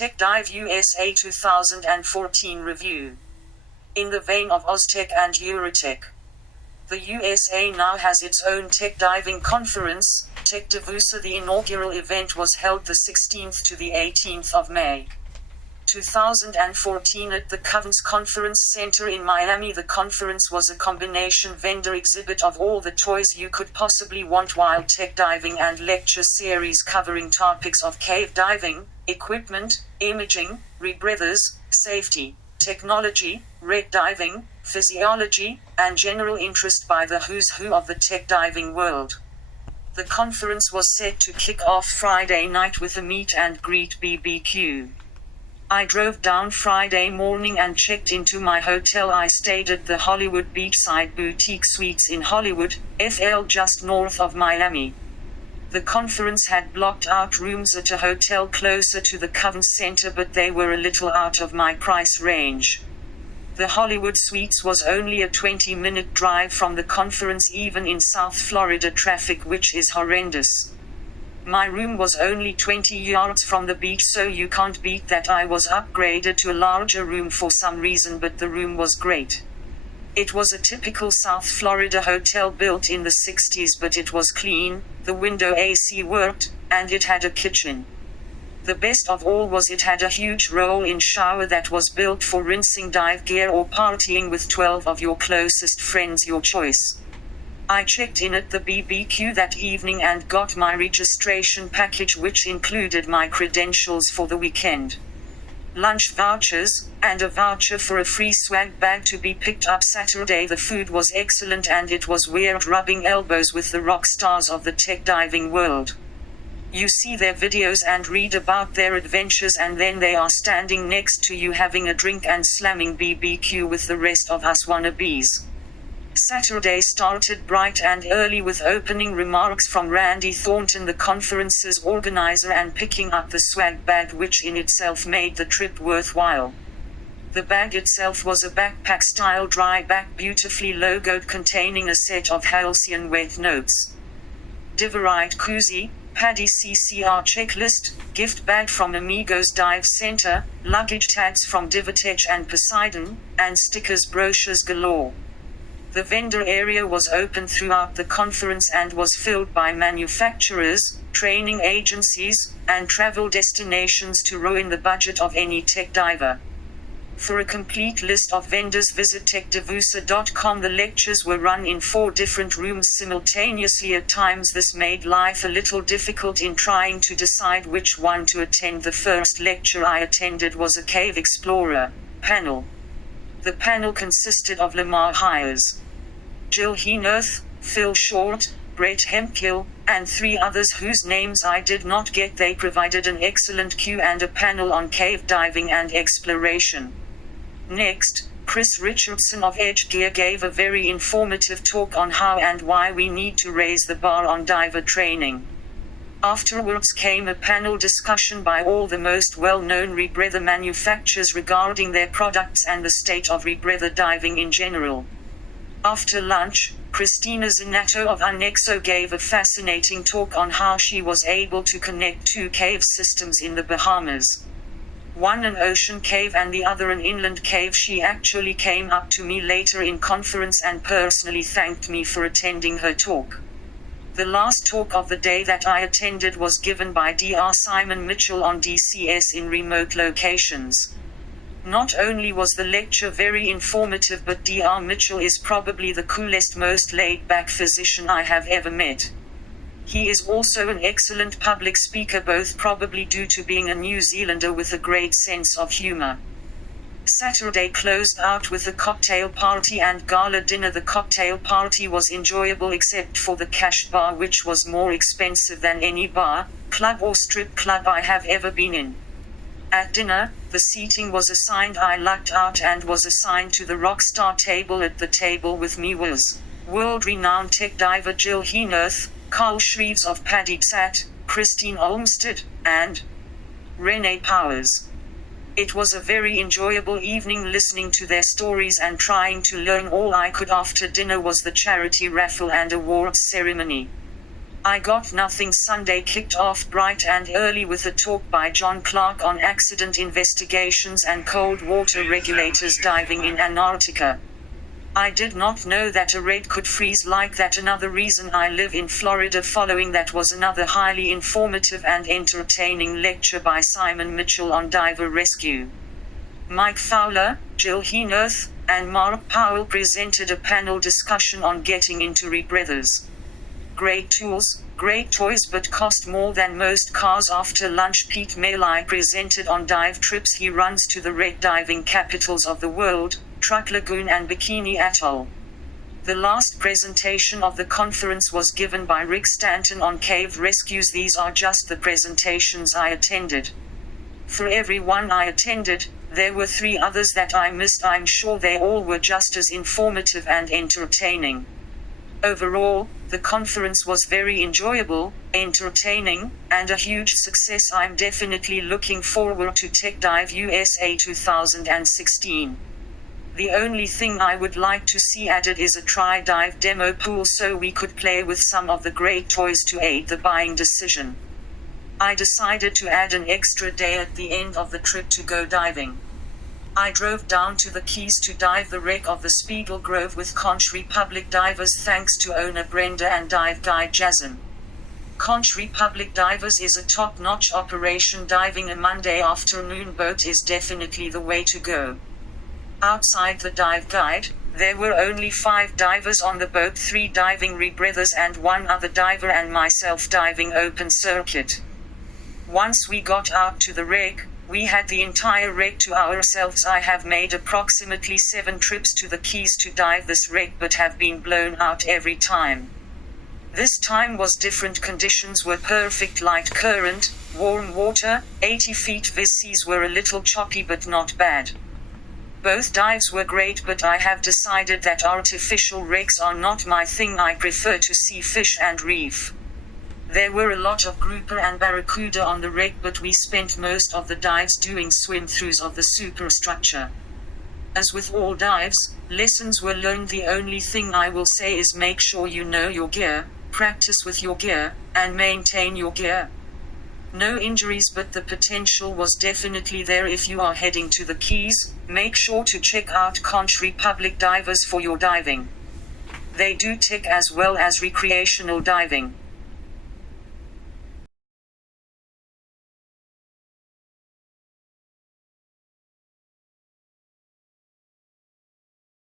TekDiveUSA 2014 review. In the vein of Oztech and Eurotech, the USA now has its own tech diving conference, TekDiveUSA. The inaugural event was held the 16th to the 18th of May 2014 at the Covens Conference Center in Miami. The conference was a combination vendor exhibit of all the toys you could possibly want, while tech diving and lecture series covering topics of cave diving, equipment, imaging, rebreathers, safety, technology, wreck diving, physiology, and general interest by the who's who of the tech diving world. The conference was set to kick off Friday night with a meet and greet BBQ. I drove down Friday morning and checked into my hotel. I stayed at the Hollywood Beachside Boutique Suites in Hollywood, FL, just north of Miami. The conference had blocked out rooms at a hotel closer to the Covens Center, but they were a little out of my price range. The Hollywood Suites was only a 20-minute drive from the conference, even in South Florida traffic, which is horrendous. My room was only 20 yards from the beach, so you can't beat that. I was upgraded to a larger room for some reason, but the room was great. It was a typical South Florida hotel built in the 60s, but it was clean, the window AC worked, and it had a kitchen. The best of all was it had a huge roll-in shower that was built for rinsing dive gear or partying with 12 of your closest friends, your choice. I checked in at the BBQ that evening and got my registration package, which included my credentials for the weekend, lunch vouchers, and a voucher for a free swag bag to be picked up Saturday. The food was excellent, and it was weird rubbing elbows with the rock stars of the tech diving world. You see their videos and read about their adventures, and then they are standing next to you having a drink and slamming BBQ with the rest of us wannabes. Saturday started bright and early with opening remarks from Randy Thornton, the conference's organizer, and picking up the swag bag, which in itself made the trip worthwhile. The bag itself was a backpack-style dry bag, beautifully logoed, containing a set of halcyon wet notes. Diverite koozie, Paddy CCR checklist, gift bag from Amigos Dive Center, luggage tags from Divertech and Poseidon, and stickers, brochures galore. The vendor area was open throughout the conference and was filled by manufacturers, training agencies, and travel destinations to ruin the budget of any tech diver. For a complete list of vendors, visit TekDiveUSA.com. The lectures were run in 4 different rooms simultaneously. At times this made life a little difficult in trying to decide which one to attend. The first lecture I attended was a Cave Explorer panel. The panel consisted of Lamar Hires, Jill Heenerth, Phil Short, Brett Hempkill, and 3 others whose names I did not get. They provided an excellent cue and a panel on cave diving and exploration. Next, Chris Richardson of Edge Gear gave a very informative talk on how and why we need to raise the bar on diver training. Afterwards came a panel discussion by all the most well-known rebreather manufacturers regarding their products and the state of rebreather diving in general. After lunch, Christina Zanato of Anexo gave a fascinating talk on how she was able to connect 2 cave systems in the Bahamas. One an ocean cave and the other an inland cave. She actually came up to me later in conference and personally thanked me for attending her talk. The last talk of the day that I attended was given by Dr. Simon Mitchell on DCS in remote locations. Not only was the lecture very informative, but Dr. Mitchell is probably the coolest, most laid-back physician I have ever met. He is also an excellent public speaker, both probably due to being a New Zealander with a great sense of humor. Saturday closed out with a cocktail party and gala dinner. The cocktail party was enjoyable except for the cash bar, which was more expensive than any bar, club or strip club I have ever been in. At dinner, the seating was assigned. I lucked out and was assigned to the rockstar table. At the table with me was world-renowned tech diver Jill Heenerth, Carl Shreves of Paddy Sat, Christine Olmsted, and Renee Powers. It was a very enjoyable evening listening to their stories and trying to learn all I could. After dinner was the charity raffle and awards ceremony. I Got Nothing Sunday kicked off bright and early with a talk by John Clark on accident investigations and cold water regulators diving in Antarctica. I did not know that a red could freeze like that. Another reason I live in Florida. Following that was another highly informative and entertaining lecture by Simon Mitchell on diver rescue. Mike Fowler, Jill Heenerth, and Mark Powell presented a panel discussion on getting into rebreathers. Great tools, great toys, but cost more than most cars. After lunch, Pete Malai presented on dive trips he runs to the red diving capitals of the world, Truck Lagoon and Bikini Atoll. The last presentation of the conference was given by Rick Stanton on cave rescues. These are just the presentations I attended. For every one I attended, there were 3 others that I missed. I'm sure they all were just as informative and entertaining. Overall, the conference was very enjoyable, entertaining, and a huge success. I'm definitely looking forward to TekDiveUSA 2016. The only thing I would like to see added is a tri-dive demo pool so we could play with some of the great toys to aid the buying decision. I decided to add an extra day at the end of the trip to go diving. I drove down to the Keys to dive the wreck of the Spiegel Grove with Conch Republic divers, thanks to owner Brenda and dive guide Jasmine. Conch Republic Divers is a top-notch operation. Diving a Monday afternoon boat is definitely the way to go. Outside the dive guide, there were only 5 divers on the boat, 3 diving rebreathers and 1 other diver and myself diving open circuit. Once we got out to the wreck, we had the entire wreck to ourselves. I have made approximately 7 trips to the Keys to dive this wreck but have been blown out every time. This time was different. Conditions were perfect: light current, warm water, 80 feet. Seas were a little choppy but not bad. Both dives were great, but I have decided that artificial wrecks are not my thing. I prefer to see fish and reef. There were a lot of grouper and barracuda on the wreck, but we spent most of the dives doing swim-throughs of the superstructure. As with all dives, lessons were learned. The only thing I will say is make sure you know your gear, practice with your gear, and maintain your gear. No injuries, but the potential was definitely there. If you are heading to the Keys, make sure to check out Conch Republic Divers for your diving. They do tech as well as recreational diving.